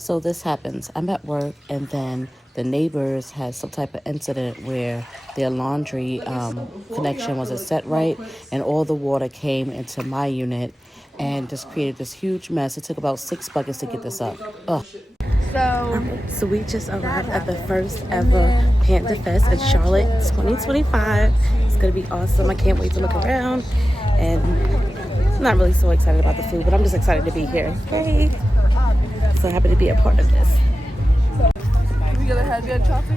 So this happens. I'm at work, and then the neighbors had some type of incident where their laundry connection wasn't set right, and all the water came into my unit and just created this huge mess. It took about 6 buckets to get this up. Ugh. So we just arrived at the first ever Panda Fest in Charlotte 2025. It's gonna be awesome. I can't wait to look around, and I'm not really so excited about the food, but I'm just excited to be here. Yay! So happy to be a part of this. We got a headband, Chauncey?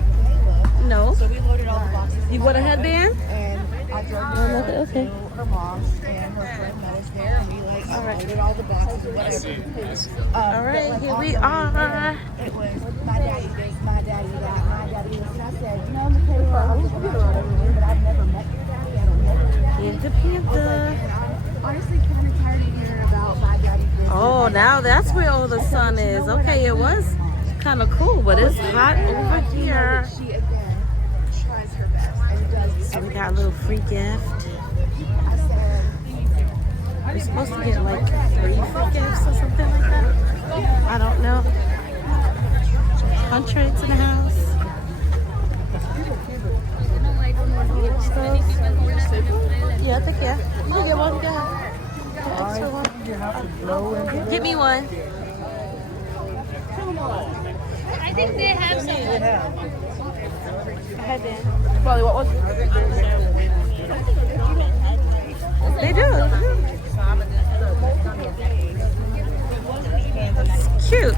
No. So we loaded all the boxes. You want a headband? And I drove Okay. to her mom and her friend met us there, and we loaded all the boxes or whatever. All right, here we are. It was my daddy this, my daddy that, my daddy this. And I said, you know, Michaela, I was going to but I've never met your daddy. I don't know your daddy. Here's the Panda. And I'm honestly kind of tired of hearing about my daddy this. Oh, now that's where all the sun is. Okay, it was kind of cool, but it's hot over here. She, again, tries her best and does. So we got a little free gift. I said, We're supposed to get like 3 free gifts or something like that. I don't know. Hundreds in the house. Yeah, I think yeah. You can get one. Go ahead. Extra one. Get me one. I think they have some. Headband. Molly, what was They do. It's cute.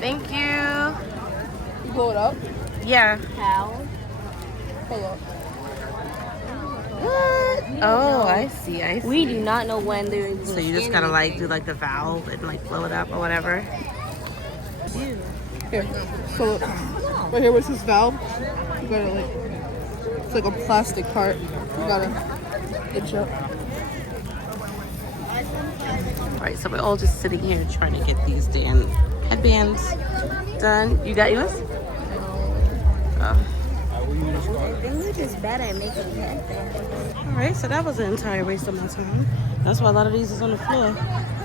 Thank you. you blow it up? Yeah. How? Hold up. What? Oh, I see. We do not know when they're. So you just gotta like do like the valve and like blow it up or whatever. Here. So, right here, where's this valve? You gotta like, it's like a plastic part. You gotta itch up. Alright, so we're all just sitting here trying to get these damn headbands done. You got yours? Oh. I think we're just better at making headbands. Alright, so that was an entire waste of my time. That's why a lot of these is on the floor.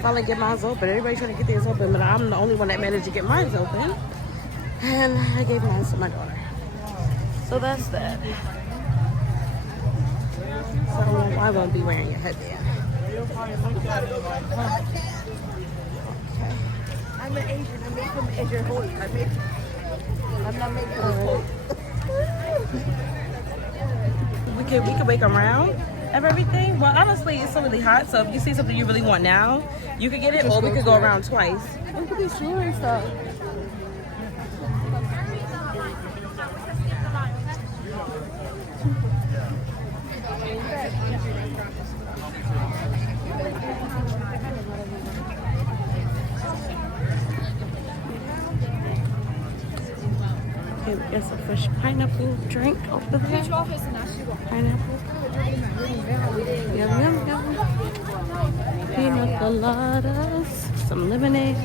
Finally get mine open. Everybody's trying to get theirs open, but I'm the only one that managed to get mine open. And I gave mine to my daughter. So that's that. So I won't be wearing a headband. I'm an Asian. I'm made from Asian Holy. I'm not made from Holy. We could wake around of everything. Well, honestly, it's so really hot. So if you see something you really want now, you could get it, or we could go around twice. Look at this jewelry stuff. Okay, we got some fresh pineapple drink over there. Pineapple. Yum, yum, yum. Pina coladas. Some lemonade.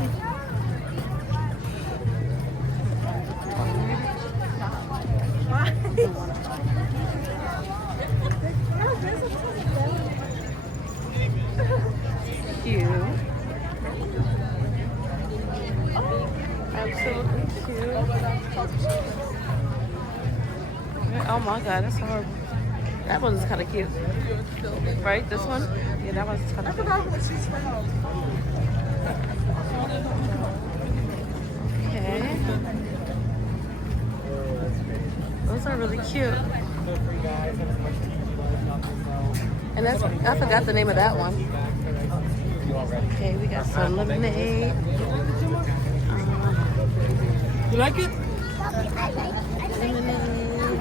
Cute. Absolutely cute. Oh my god, that's horrible. That one's kind of cute. Right? This one? Yeah, that one's kind of cute. Okay. Those are really cute. And that's, I forgot the name of that one. Okay, we got some lemonade. You like it? Lemonade.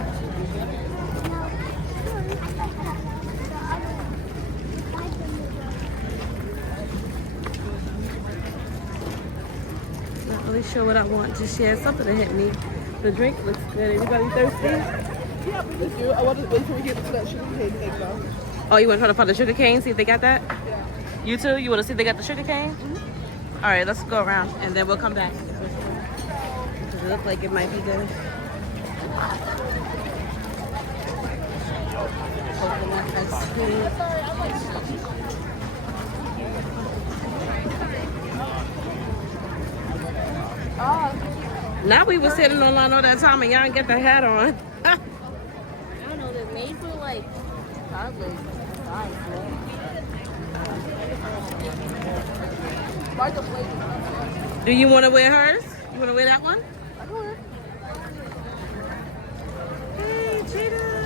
Not really sure what I want just yet. Something to hit me. The drink looks good. Anybody thirsty? Yeah, we do. I want to wait till we get to that sugar cane thing though. Oh, you want to try to find the sugar cane? See if they got that? Yeah. You too? You want to see if they got the sugar cane? All right, let's go around and then we'll come back. It looks like it might be good. coconut ice cream. Now we were sitting on line all that time and y'all didn't get the hat on. I don't know, they're made for like toddlers. Do you want to wear hers? You want to wear that one? Hey, Cheetah.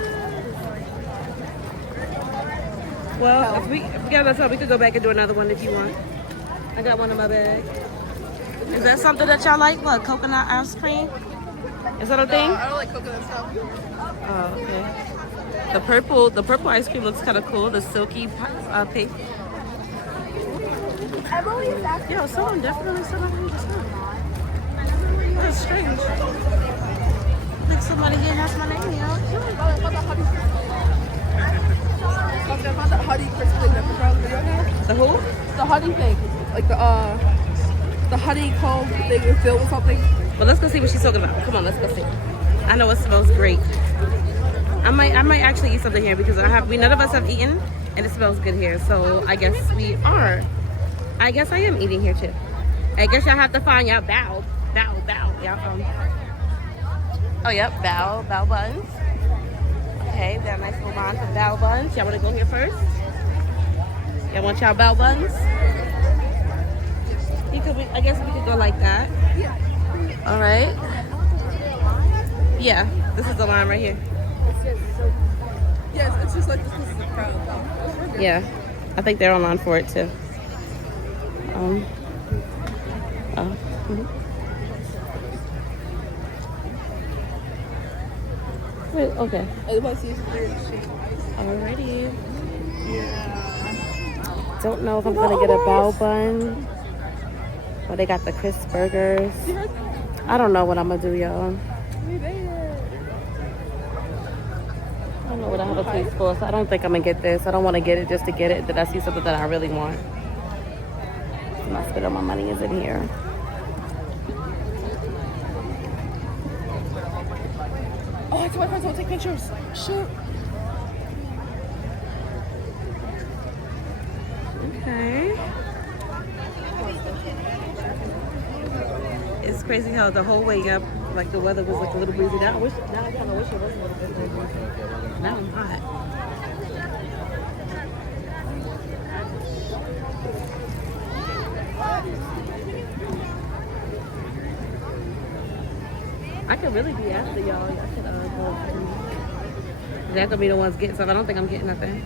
Well, if we got enough time, we could go back and do another one if you want. I got one in my bag. Is that something that y'all like? What, coconut ice cream? Is that a thing? I don't like coconut stuff. Oh, okay. The purple ice cream looks kind of cool. The silky pink. I've always asked. Yo, someone definitely said I need to stop. That's strange. Like somebody here has my name, yo. I found that honey crisp thing that was around the video now. The who? The honey thing. Like the honeycomb thing is filled with something. Well, let's go see what she's talking about. Come on, let's go see. I know it smells great. I might actually eat something here because none of us have eaten and it smells good here. So I guess we are. I guess I am eating here too. I guess y'all have to find y'all bow. Y'all oh yep, bow buns. Okay, we got a nice little line for bow buns. Y'all wanna go here first? Y'all want y'all bow buns? I guess we could go like that. All right. Yeah, this is the line right here. Yes, it's just like this is a crowd. Yeah, I think they're online for it too. Wait, okay. Alrighty. Don't know if I'm gonna get a bao bun. But they got the crisp burgers. I don't know what I'm gonna do, y'all. I don't know what I have a taste for, so I don't think I'm gonna get this. I don't want to get it just to get it. Did I see something that I really want? My spit on my money is in here. Oh, I told my friends I want to take pictures. Shoot. Okay. It's crazy how the whole way up, like the weather was like a little breezy. Now I kind of wish it was a little bit breezy. Now I'm hot. I could really be after y'all. I could go. They're gonna be the ones getting stuff. I don't think I'm getting nothing.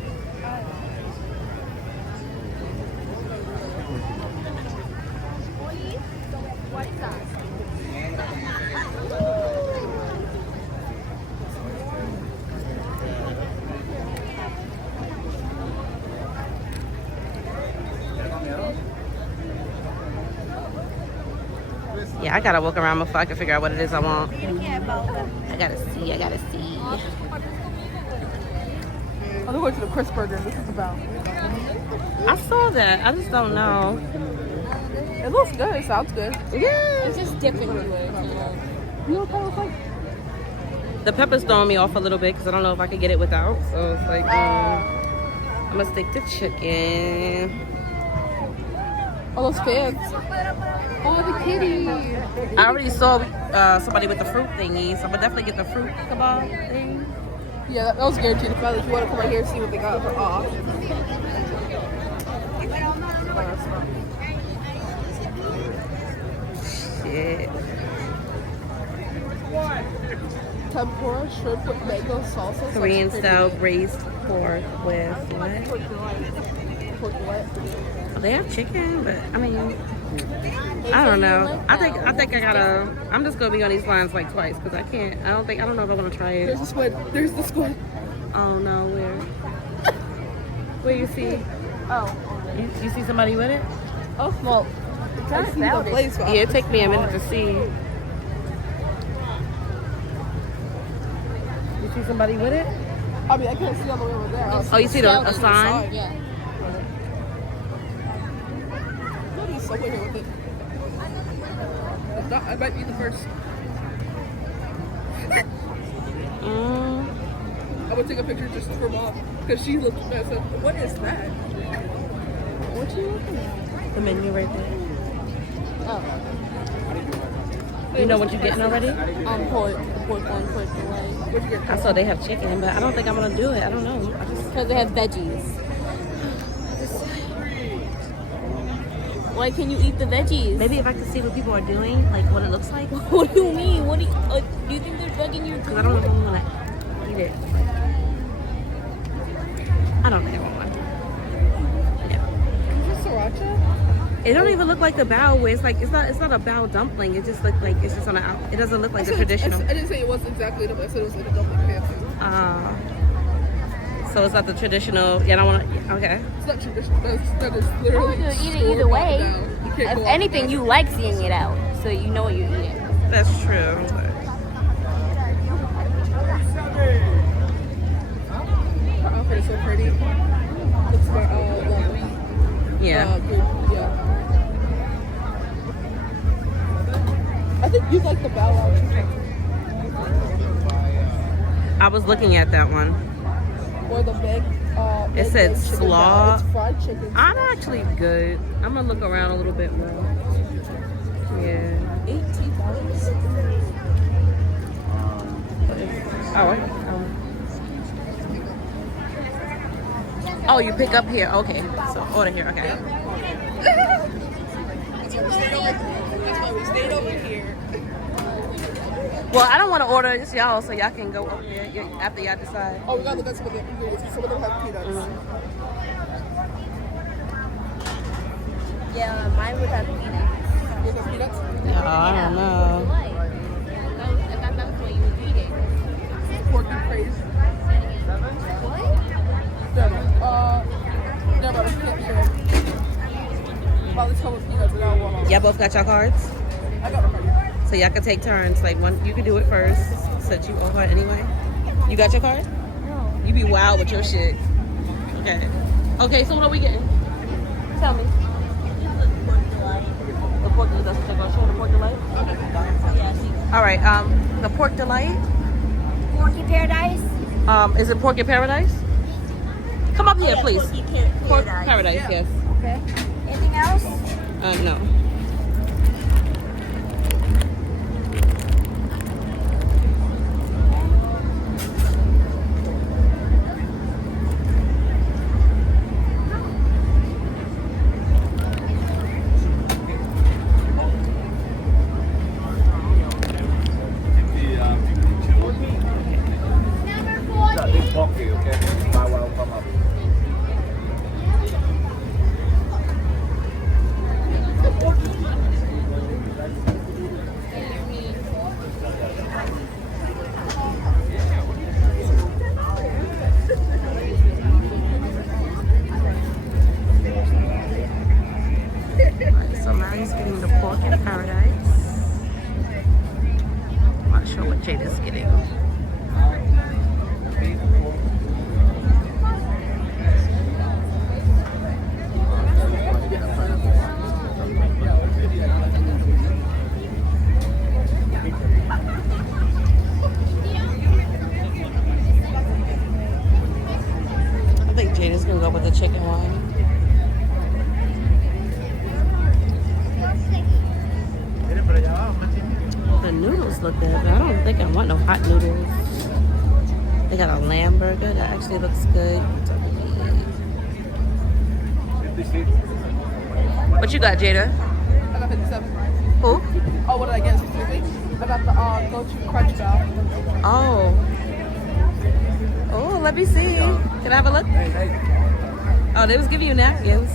Yeah, I gotta walk around before I can figure out what it is I want. I gotta see. I'm going to the crisp burger. This is about. I saw that. I just don't know. It looks good. It sounds good. Yeah. It's just different flavors. You know what that looks like? The pepper's throwing me off a little bit because I don't know if I could get it without. So it's like, I'm gonna stick to chicken. Oh, those fans. Oh, the kitty. I already saw somebody with the fruit thingy, so I'm gonna definitely get the fruit kebab thing. Yeah, that was guaranteed. If you want to come right here and see what they got for off. Shit. Tempura shrimp with mango salsa. Korean style braised pork with what? Pork what? Oh, they have chicken, but I mean, I don't know. I think I gotta. I'm just gonna be on these lines like twice because I can't. I don't know if I want to try it. There's the squid. There's the squid. Oh no, where? Where you see? Oh. You see somebody with it? Oh, well. I see the blaze. Yeah, it take me a minute to see. You see somebody with it? I mean, I can't see all the way over there. Oh, you see a sign? Yeah. Nobody's somewhere here with it. If not, I might be the first. I would take a picture just for mom because she looked at us. What is that? What you looking at? The menu right there. Oh. You know what you're getting already? Pork one, pork away. I saw they have chicken, but I don't think I'm gonna do it. I don't know. Because they have veggies. Why can you eat the veggies? Maybe if I could see what people are doing, like what it looks like. What do you mean? What do you think they're drugging you? Because I don't know if I'm gonna eat it. I don't think I want one. Yeah. Is this sriracha? It don't even look like the bao where it's like it's not a bao dumpling. It just looks like it's just on a. It doesn't look like the traditional. I didn't say it was exactly the. I said it was like a dumpling fancy. So it's not the traditional. Yeah, I don't want to. Okay. It's not traditional. That is literally. You eat it either way. You can't If go anything, you like seeing it out, so you know what you're eating. That's true. Her outfit is so pretty. Looks like lovely. Yeah. Good. Yeah. I think you like the Bow Wow chicken. I was looking at that one. Or the big. It said chicken slaw. Bow. It's fried chicken. I'm actually good. I'm gonna look around a little bit more. Yeah. $18. Oh. Oh, you pick up here. Okay. So order here. Okay. That's why we stayed over here. Well, I don't want to order just y'all, so y'all can go over there after y'all decide. Oh, we gotta look at some of the ingredients. Some of them have peanuts. Yeah, mine would have peanuts. Yours have peanuts? Oh, I don't know. I thought that's what you were eating. Pork and praise. What? Never mind. Can't share. Probably come with peanuts and I'll warm up. Y'all both got your cards? I got them ready. So y'all can take turns. Like one, you can do it first, since you owe her anyway. You got your card? No. You be wild with your shit. Okay. Okay. So what are we getting? Tell me. The pork delight. That's what they're gonna show. The pork delight. All right. The pork delight. Porky Paradise? Is it pork in paradise? Come up here, please. Pork Paradise. paradise. Yes. Okay. Anything else? No. So Larry's getting the pork in paradise. I'm not sure what Jada's getting. I think Jada's gonna go with the chicken one. The noodles look good, but I don't think I want no hot noodles. They got a lamb burger that actually looks good. What you got, Jada? I got 57. Who? Oh, what did I get? Specifically? I got the gochu crunch bow. Oh. Oh, let me see. Can I have a look? Oh, they was giving you napkins.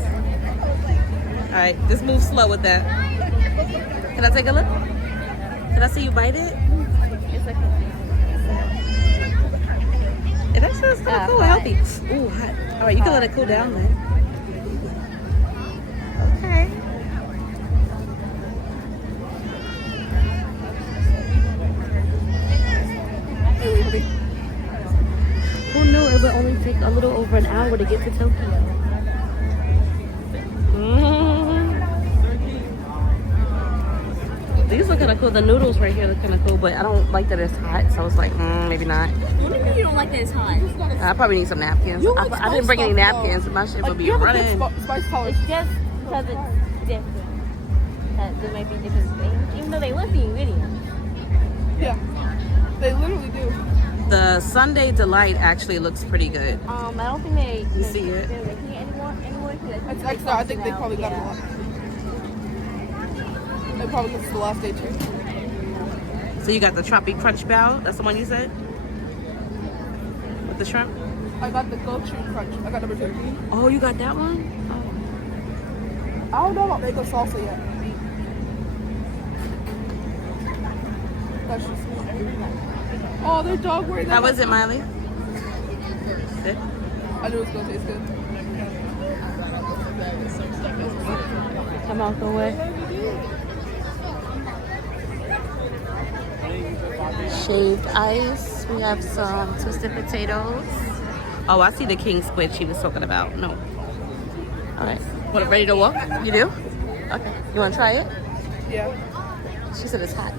All right, just move slow with that. Can I take a look? Can I see you bite it? It actually is kind of cool, healthy. Ooh, hot. All right, you can let it cool down then. Okay. Who knew it would only take a little over an hour to get to Tokyo? These look kind of cool. The noodles right here look kind of cool, but I don't like that it's hot, so it's like, maybe not. What do you mean you don't like that it's hot? I probably need some napkins. I didn't bring any napkins. My shit would be running. Spice tolerance. It's just because it's different. That there might be different things, even though they look the video. Yeah, they literally do. The Sunday Delight actually looks pretty good. I don't think they. You see it? They're making it anymore. It's extra. I think they probably got it a lot. They probably because it's the last day too. So you got the Tropic Crunch Bow. That's the one you said? With the shrimp? I got the goat cheese crunch. I got number 2. Oh, you got that one? I don't know about mango salsa yet. That's just me. Oh, their dog wearing that. How was it, Miley? Good? I knew it was gonna taste good. Come out the way. Shaved ice. We have some twisted potatoes. Oh, I see the king squid she was talking about. No. All right. What, ready to walk? You do? Okay. You want to try it? Yeah. She said it's hot.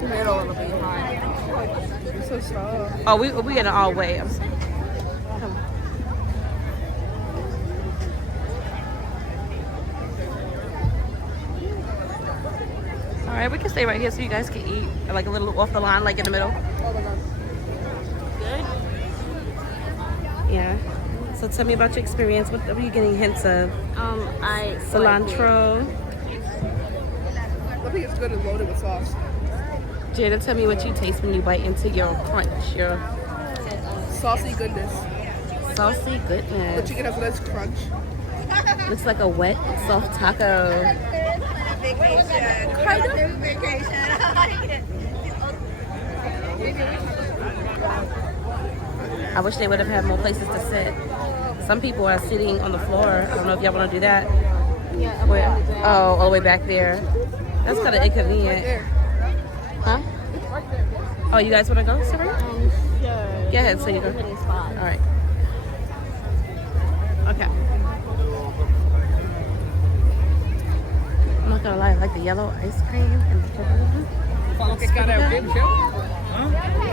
Tomato on the behind. It's so soft. Oh, we getting all way. I'm sorry. Come. All right, we can stay right here so you guys can eat like a little off the line, like in the middle. Oh my god. Good. Yeah. So tell me about your experience. What are you getting hints of? Cilantro. I think it's good and loaded with sauce. Jada, tell me what you taste when you bite into your crunch, your Saucy goodness. saucy The goodness. chicken has a nice crunch. Looks like a wet, soft taco. I wish they would have had more places to sit. Some people are sitting on the floor. I don't know if y'all want to do that. Yeah. Where? Oh, all the way back there. That's kind of inconvenient. There. Huh? Oh, you guys want to go, Sarah? Sure. Go ahead, so you go. Opening spot. All right. Okay. I'm not gonna lie, I like the yellow ice cream and the purple one.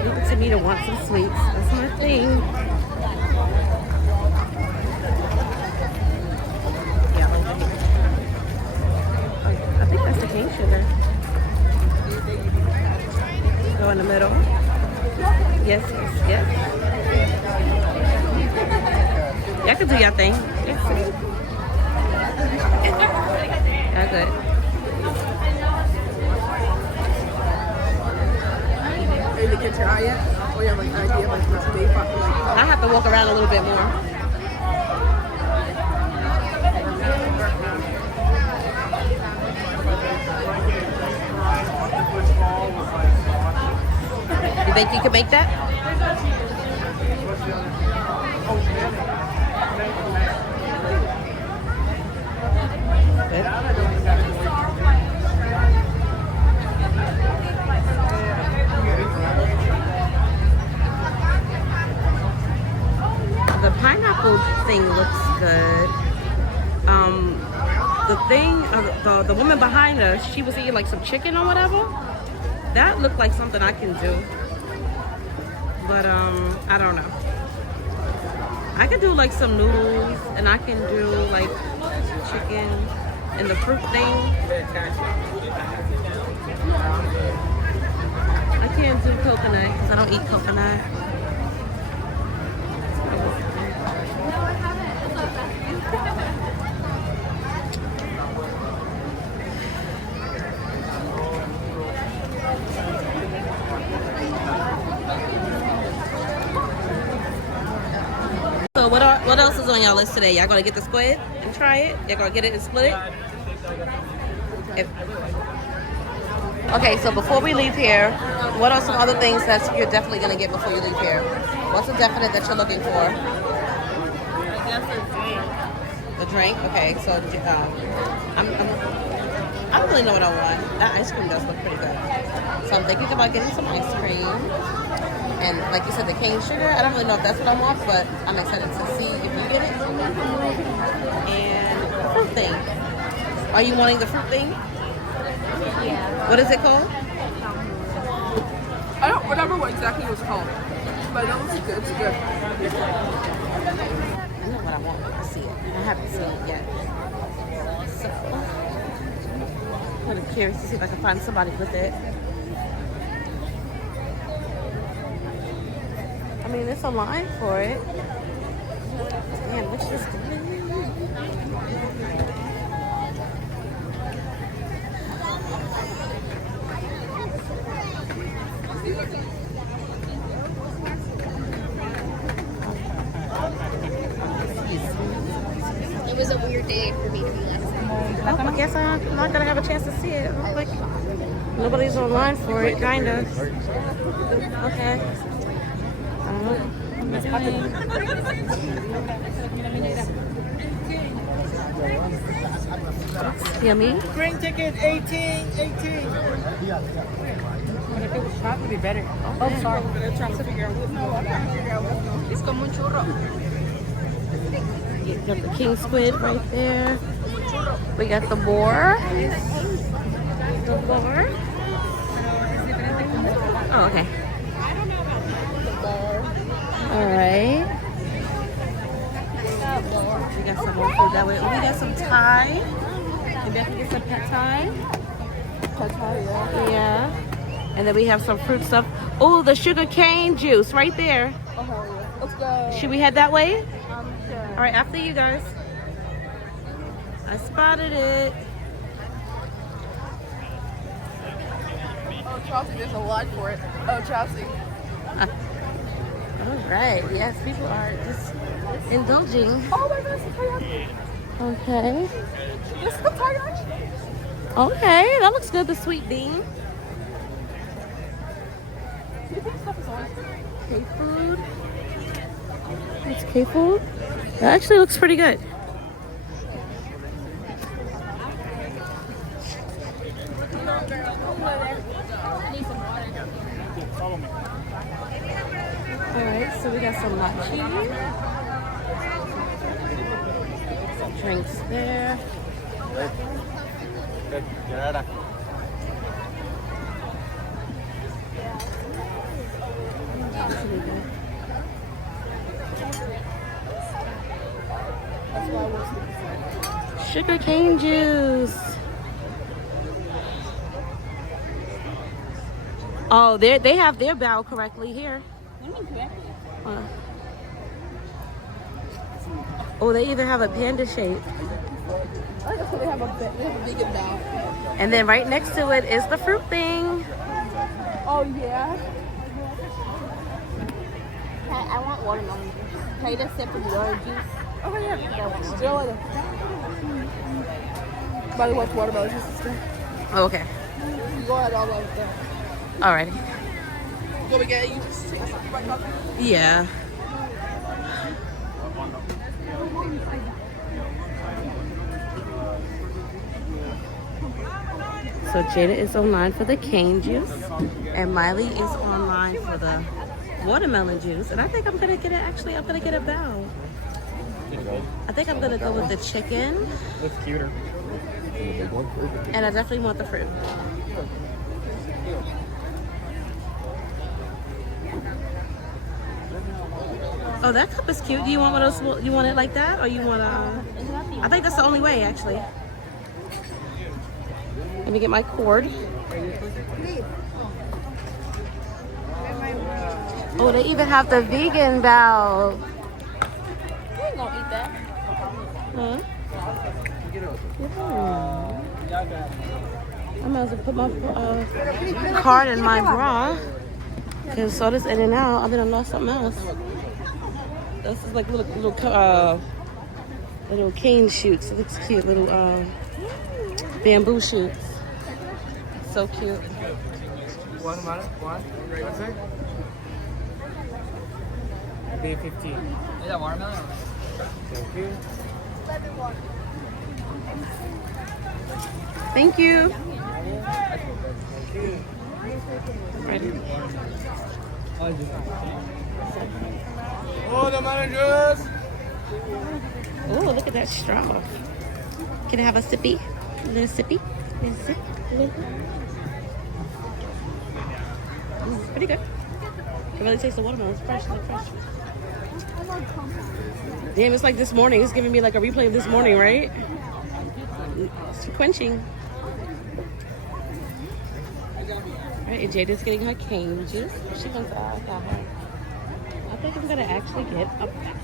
Leave it to me to want some sweets. That's my thing. Yellow. Oh, I think that's the cane sugar. Go in the middle. Yes, yes, yes. Y'all can do your thing. Yes. Y'all good. Hey, to get your eye yet? Oh, you have like an idea of like which day part? I have to walk around a little bit more. You think you can make that? The pineapple thing looks good. The thing, the woman behind us, she was eating like some chicken or whatever. That looked like something I can do. But I don't know. I could do like some noodles, and I can do like chicken and the fruit thing. I can't do coconut because I don't eat coconut. So what else is on y'all list today? Y'all gonna get the squid and try it? Y'all gonna get it and split it? Okay, so before we leave here, what are some other things that you're definitely gonna get before you leave here? What's a definite that you're looking for? I guess a drink. The drink? Okay, so I don't really know what I want. That ice cream does look pretty good. So I'm thinking about getting some ice cream. And like you said, the cane sugar, I don't really know if that's what I want, but I'm excited to see if you get it. And the fruit thing. Are you wanting the fruit thing? Yeah. What is it called? I don't remember what exactly it was called, but I know it's good. It's good. I know what I want to see it. I haven't seen it yet. So, I'm curious to see if I can find somebody with it. I mean, there's a line for it. Man, what's this? It was a weird day for me to be like, I guess I'm not gonna have a chance to see it. Like, nobody's online for it, kinda. Okay. Yummy. Green ticket 18. But if it was shot, it would be better. Oh, sorry. They're trying to figure out what. It's como un churro. You got the king squid right there. We got the boar. The boar. Oh, okay. All right. We got some more food that way. Oh, we got some Thai. Maybe I can get some pad Thai. Pad Thai, yeah. Yeah. And then we have some fruit stuff. Oh, the sugar cane juice right there. Oh, hell yeah. Let's go. Should we head that way? Sure. All right, after you guys. I spotted it. Oh, Chelsea, there's a line for it. Oh, Chelsea. All right. Yes, people are just indulging. Oh my gosh, the kayak. Okay. This is the kayak. Okay, that looks good. The sweet bean. K-food. It's K-food. That actually looks pretty good. Alright, so we got some mochi. Some drinks there. Sugar cane juice. Oh, they have their bow correctly here. Oh, they either have a panda shape. I think they have a vegan bow. And then right next to it is the fruit thing. Oh yeah. I want watermelon juice. Can you just sip of the orange juice? Oh yeah. Still like by the way, it's watermelon juice. Oh, okay. You go ahead all the way there. Alrighty. You go get it, you just take something right up. Yeah. So Jada is online for the cane juice, and Miley is online for the watermelon juice. And I think I'm gonna get it. Actually, I'm gonna get a bow. I think I'm gonna go with the chicken. That's cuter. And I definitely want the fruit. Oh, that cup is cute. Do you want one of those? You want it like that, or you want I think that's the only way, actually. Let me get my cord. Oh, they even have the vegan bowl. You ain't gonna eat that. Huh? I might as well put my card in my bra. Cause saw this in and out. I then lost something else. This is like little cane shoots. It looks cute. Little bamboo shoots. So cute. One. What's it? Day 15. Is that watermelon? Thank you. Thank you. Thank you. Ready? Oh, the managers! Oh, look at that straw. Can I have a sippy? A little sippy? Is it good? Pretty good. It really tastes the watermelon. It's fresh, like fresh. Damn, it's like this morning. It's giving me like a replay of this morning, right? It's quenching. Alright, and Jada's getting her cane juice. She wants to alcohol. I think I'm gonna actually get a bath.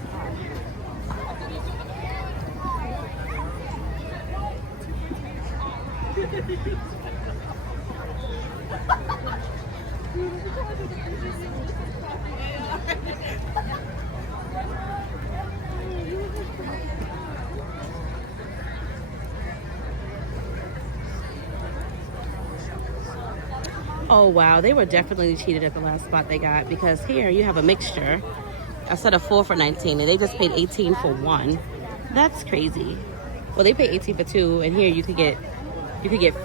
Oh wow, they were definitely cheated at the last spot they got, because here you have a mixture. I said a 4 for 19 and they just paid 18 for one. That's crazy. Well, they paid 18 for two, and here you could get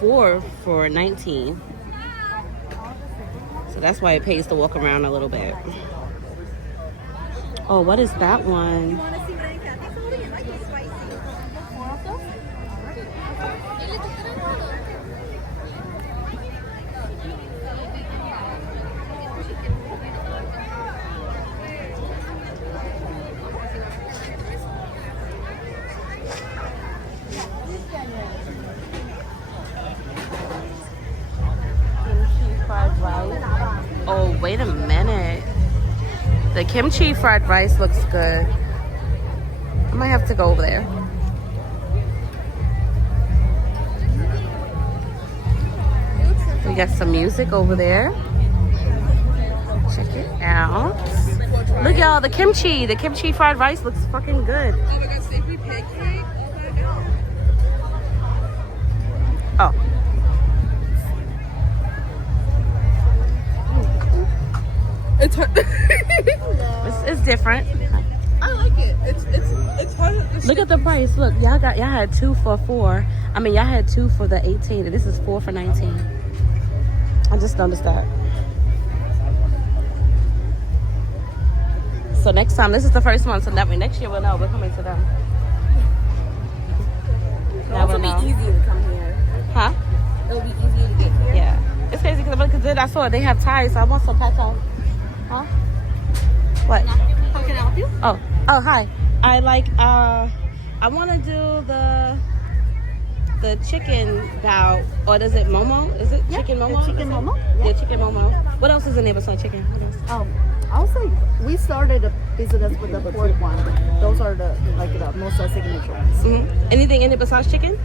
4 for 19. So that's why it pays to walk around a little bit. Oh, what is that one? Oh, wait a minute. The kimchi fried rice looks good. I might have to go over there. We got some music over there. Check it out. Look, y'all, the kimchi fried rice looks fucking good. Oh my god, savory pancake. Oh. It's different. I like it. It's hard. Look at the price. Look, y'all had 2 for 4. I mean, y'all had 2 for the 18, and this is 4 for 19. I just noticed that. So next time, this is the first one, so that way next year we'll know we're coming to them. Now we'll know. easier to come here. Huh? It'll be easier to get here. Yeah. It's crazy because then I saw it. They have ties, so I want some pad thai. Huh? What? How can I help you? Oh, hi. I want to do the chicken bao, or is it momo? Is it chicken momo? Chicken momo? Yeah, chicken momo. What else is in there besides chicken? What else? I'll say we started a business with the pork one. Those are the most signature ones. Mm-hmm. Anything in it besides chicken?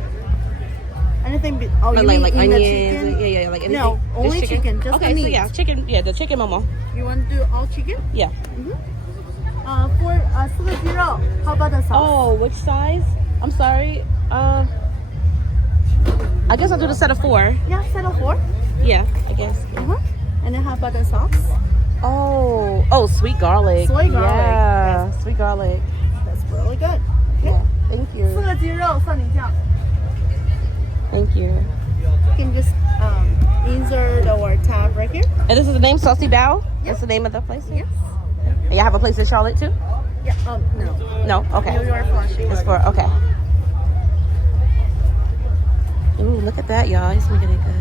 Anything? You Like mean onions? in the chicken? Yeah, like anything. No, only Just chicken. Just okay, the so meat. yeah, chicken. Yeah, the chicken momo. You want to do all chicken? Yeah. For salad zero, how about the sauce? Oh, which size? I'm sorry. I guess I'll do the set of 4. Yeah, set of 4. Yeah, I guess. And then how about the sauce? Oh, sweet garlic. Sweet garlic. Yeah, sweet garlic. That's really good. Yeah, thank you. 四个鸡肉蒜泥酱. Thank you. You can just insert our tab right here. And this is the name, Saucy Bao? That's the name of the place? Yes. And y'all have a place in Charlotte too? Yeah. No. No? Okay. New York Flushing. It's for, okay. Ooh, look at that, y'all. He's making it good.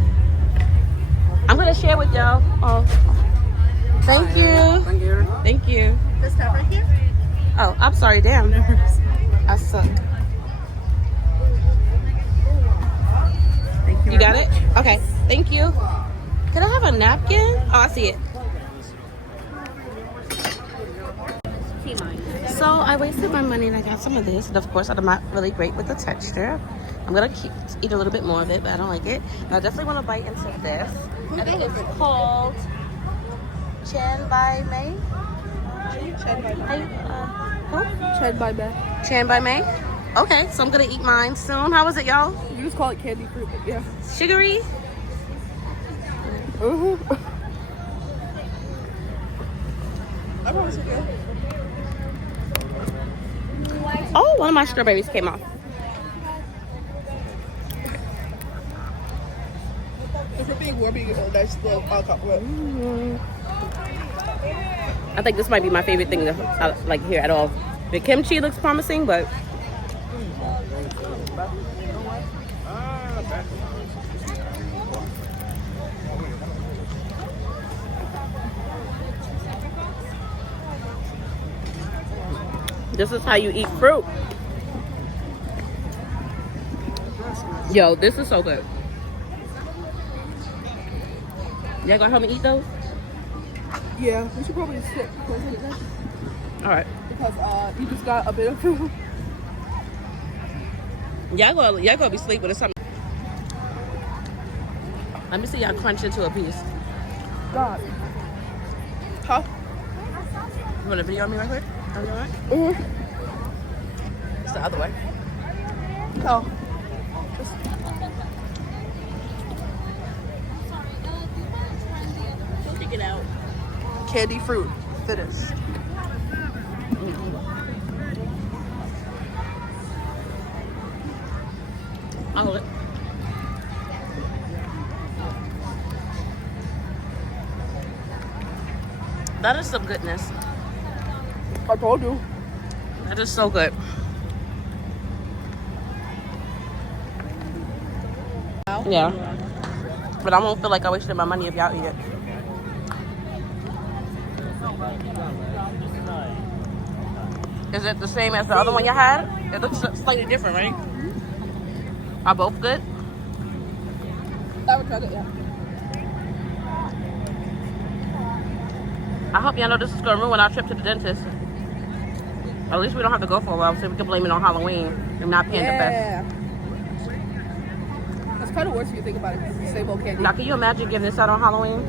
I'm going to share with y'all. Oh. Thank you. Thank you. Thank you. This tab right here. Oh, I'm sorry. Damn. I suck. Thank you. You got it? Okay. Thank you. Can I have a napkin? Oh, I see it. So I wasted my money and I got some of this. And of course, I'm not really great with the texture. I'm going to eat a little bit more of it, but I don't like it. But I definitely want to bite into this. And it's called Chan Bai Mei. Chan by Bay. Chan Bai Mei? Okay, so I'm going to eat mine soon. How was it, y'all? You just call it candy fruit, but yeah. Sugary? I promise you good. Oh, one of my strawberries came off. If you're being warm, you get a nice little cup of it. I think this might be my favorite thing to like here at all. The kimchi looks promising, but This is how you eat fruit. Yo, this is so good. Y'all gonna help me eat those? Yeah, we should probably sit All right. because you just got a bit of food. Y'all gonna be sleeping or something. Let me see y'all crunch into a piece. God. Huh? You want to video me right quick? Are you alright? It's the other way. Oh. Check it out. Candy fruit. Finished. I'll hold it. That is some goodness. I told you. That is so good. Yeah. But I won't feel like I wasted my money if y'all eat it. Is it the same as the other one you had? It looks slightly different, right? Are both good? I would try it, yeah. I hope y'all know this is going to ruin our trip to the dentist. At least we don't have to go for a while, so we can blame it on Halloween and not Panda Fest. It's kind of worse if you think about it. It's the same old candy. Now, can you imagine giving this out on Halloween?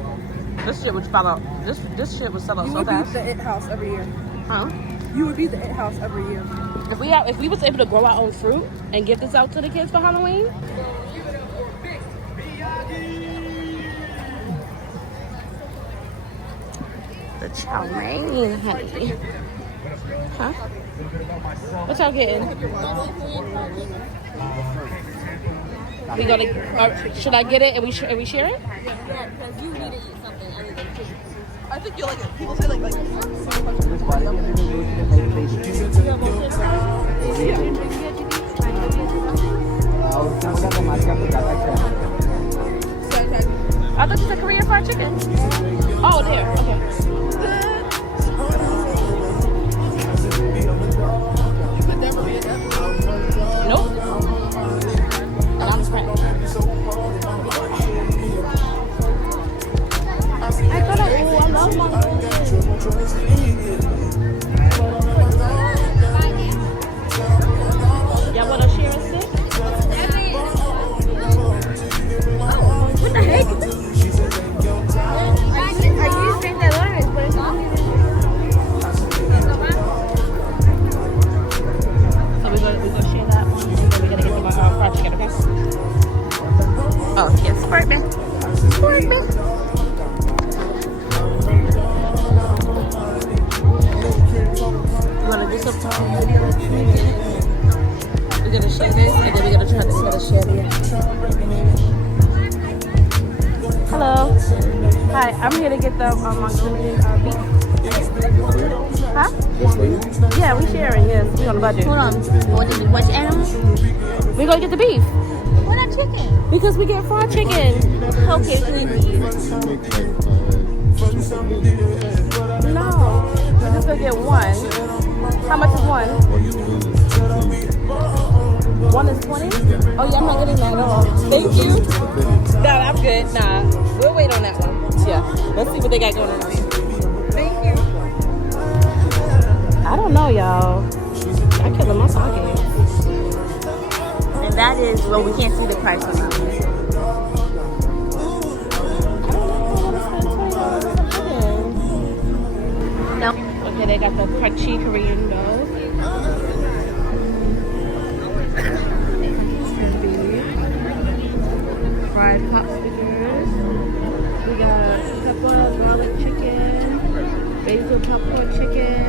This shit would sell out. This shit would sell out You so would fast. be the It House every year. Huh? You would be the It House every year. If we was able to grow our own fruit and give this out to the kids for Halloween. The chow mein, honey. Huh? What y'all getting? We gonna? Should I get it and we share it? Yeah, because you need to eat something other than chicken. I think you'll like it. People say like I thought you said Korean fried chicken. Oh, there. Okay. you could never be a devil. Nope. And I'm French. I love my. Y'all want to share a sip? What the heck? I used $30, but it's only So we're gonna share that one, and then we're gonna get to my fried chicken, okay? Oh, yes, squirt me. Squirt me. You wanna do some video? We're gonna share this, and then we're gonna try to share the. Hello. Hi, I'm here to get the Montgomery beef. Huh? Yeah, we sharing. Yes, we on a budget. Hold on. Which animal? We're gonna get the beef What not chicken? because we get fried chicken. Okay, please. No, we're just gonna get one. How much is one? One is 20? Oh yeah, I'm not getting that at all. Thank you. Nah, I'm good. Nah, we'll wait on that one. Yeah, let's see what they got going on here. Thank you. I don't know, y'all. I'm killing my pocket. And that is when we can't see the price on that. No. Okay, they got the crunchy Korean dough. Fried hot fingers. We got pepper, garlic chicken, basil popcorn chicken.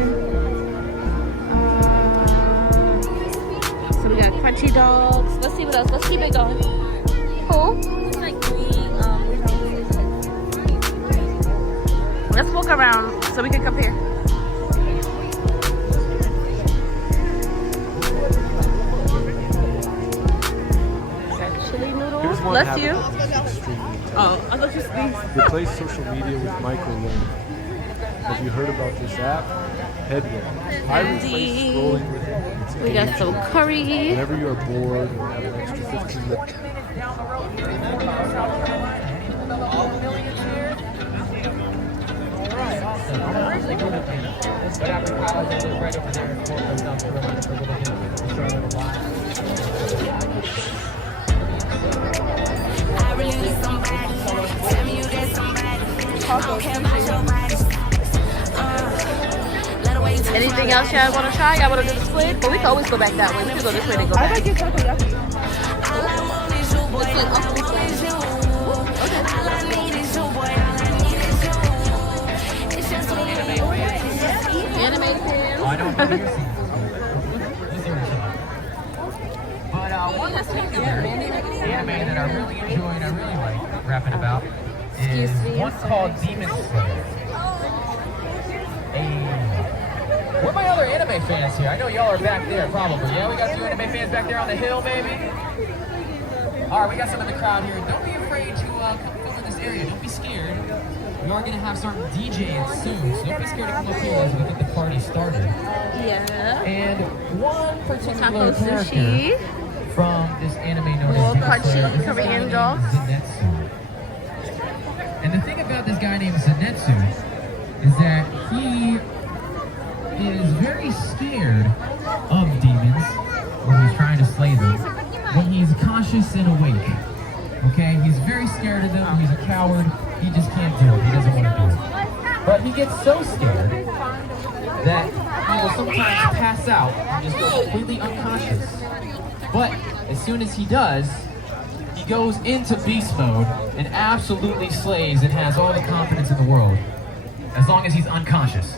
So we got crunchy dogs. Let's see what else. Let's keep it going. Who? It's like three, Let's walk around so we can compare. Got chili noodles. Here's one Bless habit you. that's extremely tough. Oh, I thought you sneezed. Replace social media with microlearning. Have you heard about this app? headwind. I replace scrolling with engagement. We got some curry. Whenever you are bored and have an extra 15 minutes. But after college, I lived right over there in Fort South Carolina for a little bit. I really need somebody. Tell me you get somebody. I don't care about your body. Anything else y'all want to try? Y'all want to do the split? But we can always go back that way. We can go this way and go I back. like your takoyaki. All I want is you, boy. Always you. All I need is you, boy. All I need is you. It's just me. Anime fans. I don't know your scenes. But one particular anime that I really enjoy and I really like rapping about is one called Demon Slayer. Where are my other anime fans here? I know y'all are back there probably. Yeah, we got some anime fans back there on the hill, maybe. All right, we got some in the crowd here. Don't be afraid to come over this area. Don't be scared. We are gonna have certain DJs soon, so don't be scared to come up here as we get the party started. Yeah. And one particular Taco character sushi. from this anime known Little as Demon Slayer crunchy is this guy Korean named doll. Zenitsu. And the thing about this guy named Zenitsu is that he is very scared of demons when he's trying to slay them, when he's conscious and awake. Okay, he's very scared of them. He's a coward. He just can't do it. He doesn't want to do it. But he gets so scared that he will sometimes pass out and just go completely unconscious. But as soon as he does, he goes into beast mode and absolutely slays and has all the confidence in the world, as long as he's unconscious.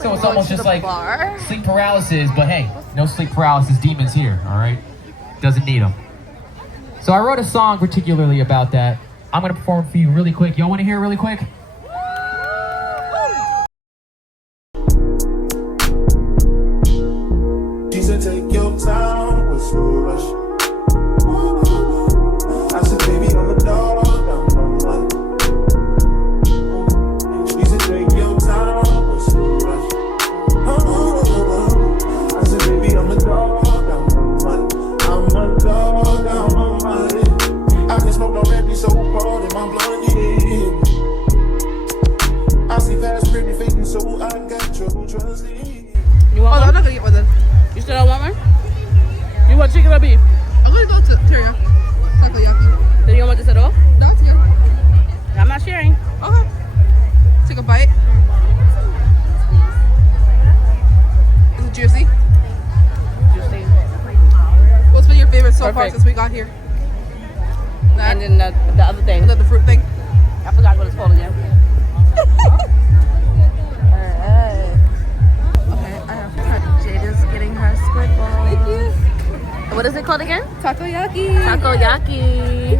So it's almost just like sleep paralysis, but hey, no sleep paralysis demons here, all right? Doesn't need them. So I wrote a song particularly about that. I'm gonna perform it for you really quick. Y'all wanna hear it really quick? She said, take your time, with slow rush. I said, baby, I'm a dog, I'm one. She said, take your time, with slow rush. I said, baby, I'm a dog, I'm one. I'm a dog, I'm a one. I can smoke already, so cold in my blood, yeah. I see fast, pretty fading, so I got trouble trusting. You want one? I'm not gonna get one then. You still don't want one? You want chicken or beef? I'm gonna go to teriyaki. Takoyaki. Then you don't want this at all? No, it's here. I'm not sharing. Okay. Take a bite. Is it juicy? Juicy. What's been your favorite so far Perfect. since we got here? That? And then the other thing. And then the fruit thing? I forgot what it's called again. Jada's getting her squid ball. Thank you. What is it called again? Takoyaki. Takoyaki.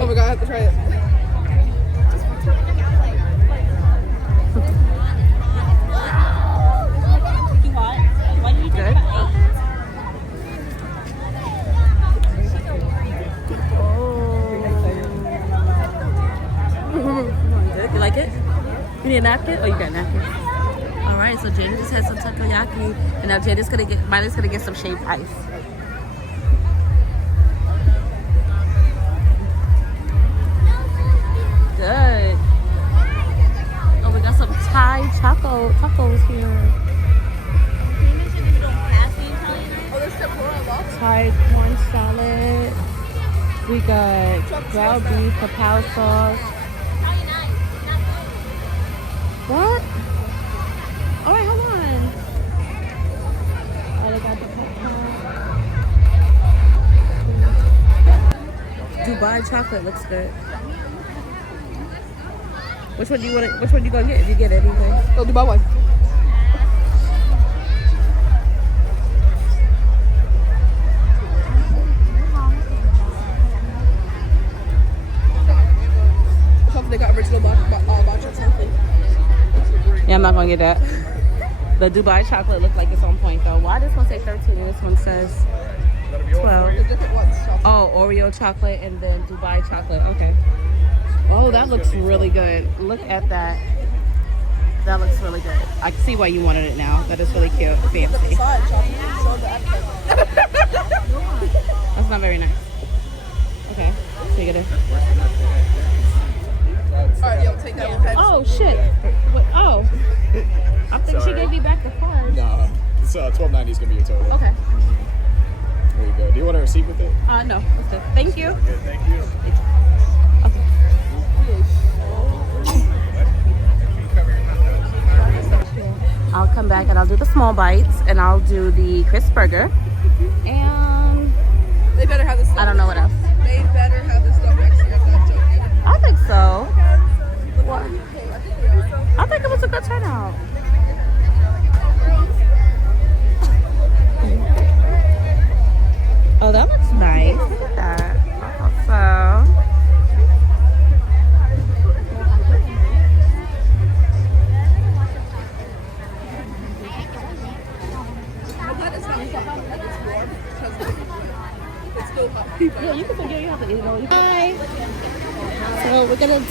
Oh my god, I have to try it. Good. Good. You like it? You need a napkin? Oh, you got a napkin. All right, so Jada just had some takoyaki, and now Miley's gonna get some shaved ice. Good. Oh, we got some Thai tacos here. Thai corn salad. We got ground beef, kapow sauce. What? All right, hold on. Oh, they got the Dubai chocolate looks good. Which one do you want? Which one you gonna get if you get anything? Oh, Dubai one. They got original matcha chocolate. Yeah, I'm not gonna get that. The Dubai chocolate looks like it's on point though. Why does this one say 13 and this one says 12? The different ones. Chocolate. Oh, Oreo chocolate and then Dubai chocolate. Okay. Oh, that looks really good. Look at that. That looks really good. I can see why you wanted it now. That is really cute. Fancy. That's not very nice. Okay, take it in. Alright, yo, take that one. Oh shit. What? Oh. I think she gave you back the card. Nah, it's $12.90 is gonna be your total. Okay. There you go. Do you want a receipt with it? No. That's good. Thank you. Okay, thank you. Okay. I'll come back and I'll do the small bites and I'll do the crisp burger. And They better have this stuff. I don't know what else. They better have this stuff next year. I'm not joking. I think so. What? I think it was a good turnout. Oh, that looks nice. Look at that. Awesome. Yeah, you can figure you have to eat it all. Hi. So we're gonna do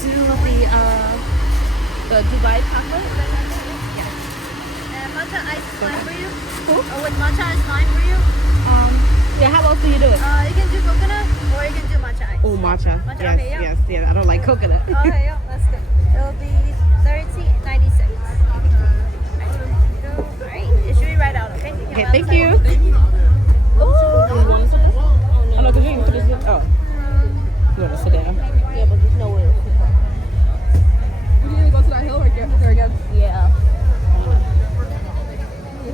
the Dubai chocolate. Yes. And matcha ice is fine for you? Or with matcha is fine for you? Yeah, how else do you do it? You can do coconut or you can do matcha ice. Oh, matcha. Matcha, Yes, okay, yeah. yes, yeah. I don't like coconut. Okay, yeah, that's good. It'll be $13.96. Alright, it should be right out, okay? Okay, thank you. Oh, no, because you can put this in. Oh. You want to sit down? Yeah, but there's no way. We need to go to that hill right there again. Yeah.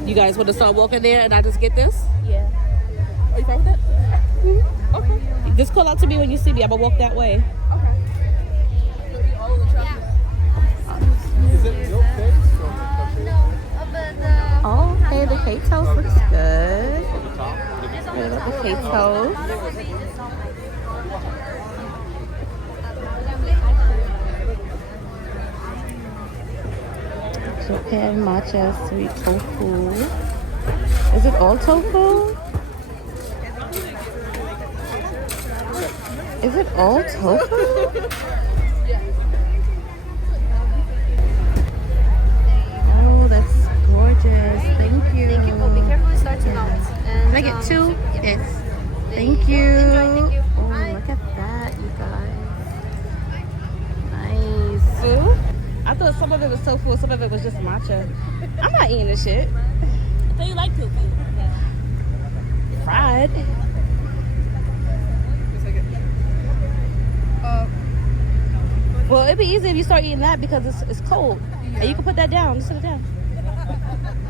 You guys want to start walking there and I just get this? Yeah. Are you fine with that? Mm-hmm. Okay. Just call out to me when you see me. I'm going to walk that way. Okay. You'll eat all of the chocolate. Is it milk cakes? No. But the... Oh, okay. The cake toast looks good. Look at the cake toast. Japan matcha sweet tofu. Is it all tofu? Is it all tofu? Oh, that's gorgeous. Thank you. Thank you, but be careful it starts to melt. And, Can I get two? Yeah. Yes. Thank you. Enjoy, thank you. Oh, Bye. look at that, you guys. Nice. Food? I thought some of it was tofu, some of it was just matcha. I'm not eating this shit. I thought you liked tofu. Fried. Well, it'd be easy if you start eating that because it's cold. And you can put that down. Just sit it down.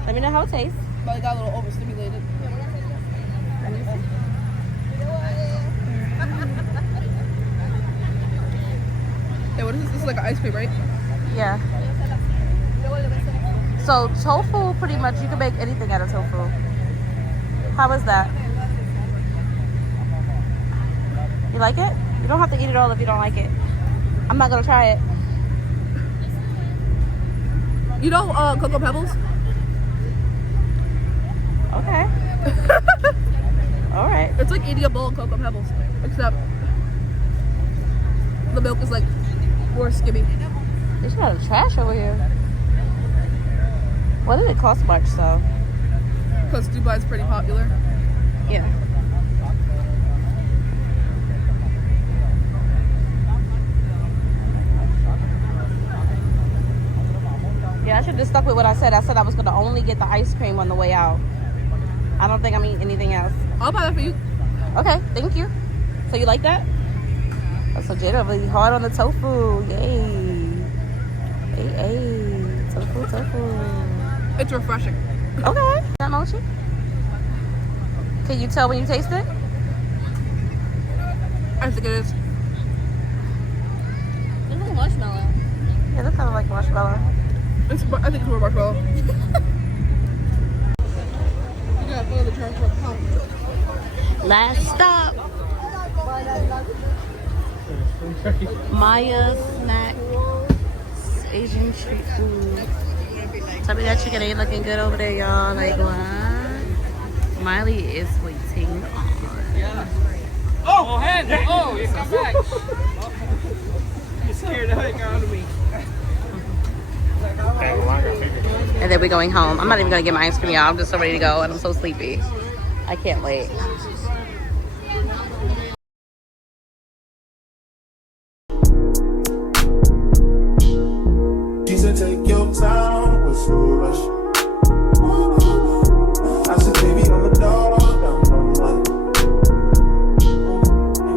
Let me know how it tastes. But I got a little overstimulated. Hey, what is this? This is like an ice cream, right? Yeah. So tofu, pretty much, you can make anything out of tofu. How is that? You like it? You don't have to eat it all if you don't like it. I'm not gonna try it. You know Cocoa Pebbles? Okay. All right. It's like eating a bowl of Cocoa Pebbles, except the milk is like more skimmy. There's a lot of trash over here. What did it cost much, though? Because Dubai is pretty popular. Yeah. Yeah, I should have just stuck with what I said. I said I was going to only get the ice cream on the way out. I don't think I'm eating anything else. I'll buy that for you. Okay, thank you. So you like that? Oh, so Jada really hard on the tofu. Yay. Hey. Tofu. It's refreshing. Okay. Is that mochi? Can you tell when you taste it? I think it is. It's like marshmallow. Yeah, that's kind of like marshmallow. I think it's more marshmallow. You gotta follow the transport pump. Last stop. Maya Snack. Asian street food. Tell me that chicken ain't looking good over there, y'all. Like, what? Miley is waiting on. Oh, Hen! Oh, you come back. You scared the heck out of me. And then we're going home. I'm not even gonna get my ice cream, y'all. I'm just so ready to go, and I'm so sleepy. I can't wait. She said, take your time, what's no rush? I said, baby, I'm a dog, I'm a man.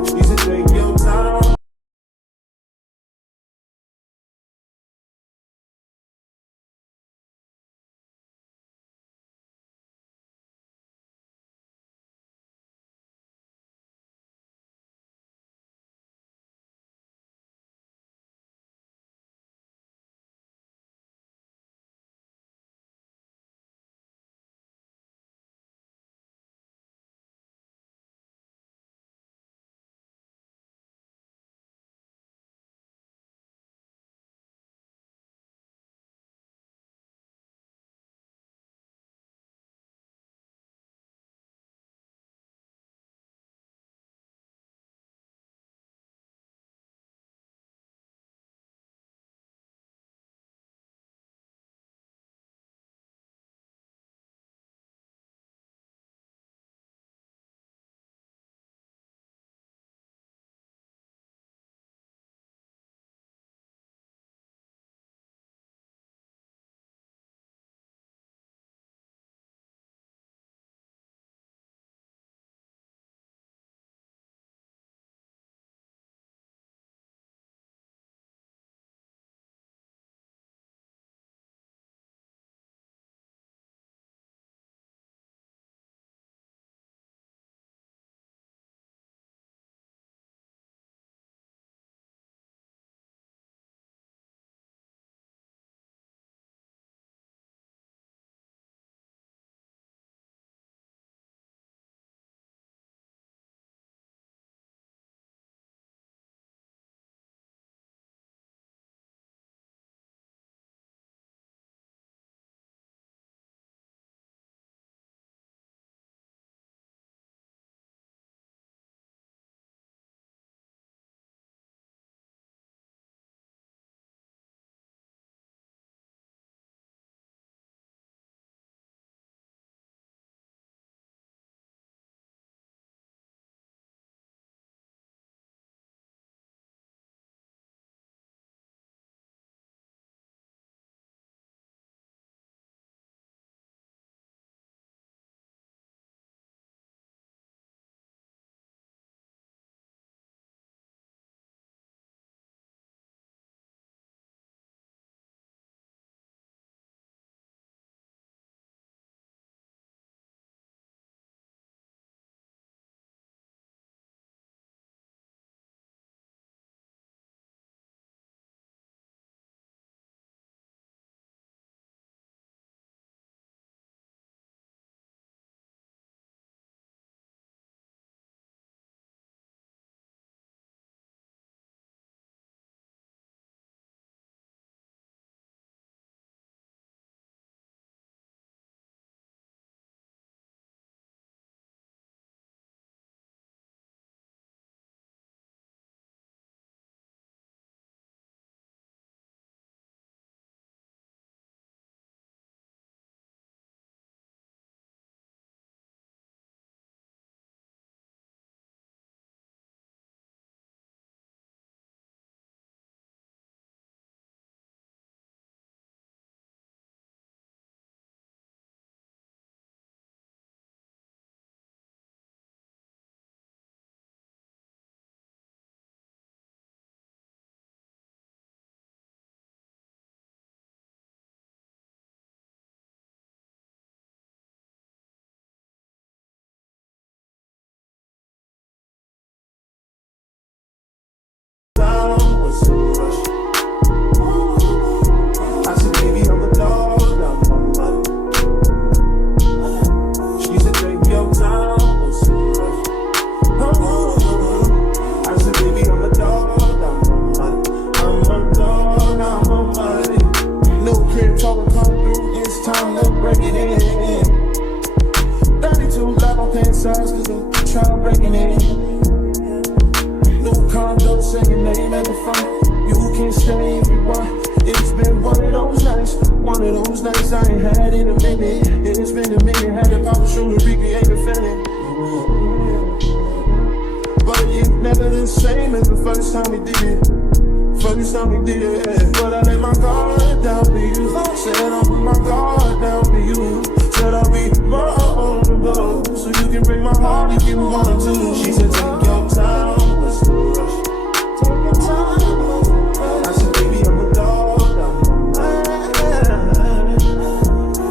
She said, take your time. one of those nights I ain't had in a minute. It's been a minute, had to pop a shoe to recreate the feeling. But it's never the same as the first time we did it. First time we did it, yeah. But I let my guard down for you. Said I'll put my guard down for you. Said I'll be vulnerable, so you can break my heart if you want to. She said take your time, what's the rush? Take your time. I said baby I'm a dog,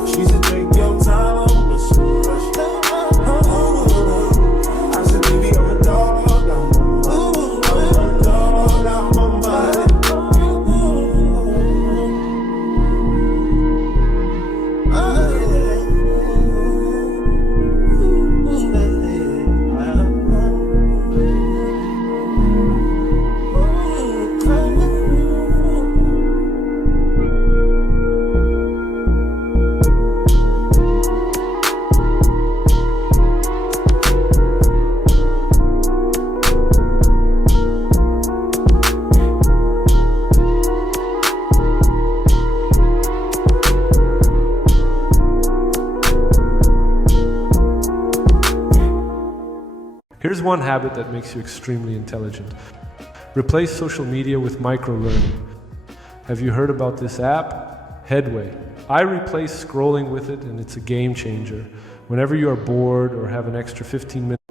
she said take your time, what's the rush? I said baby I'm a dog, Here's one habit that makes you extremely intelligent. Replace social media with micro-learning. Have you heard about this app? Headway. I replace scrolling with it and it's a game changer. Whenever you are bored or have an extra 15 minutes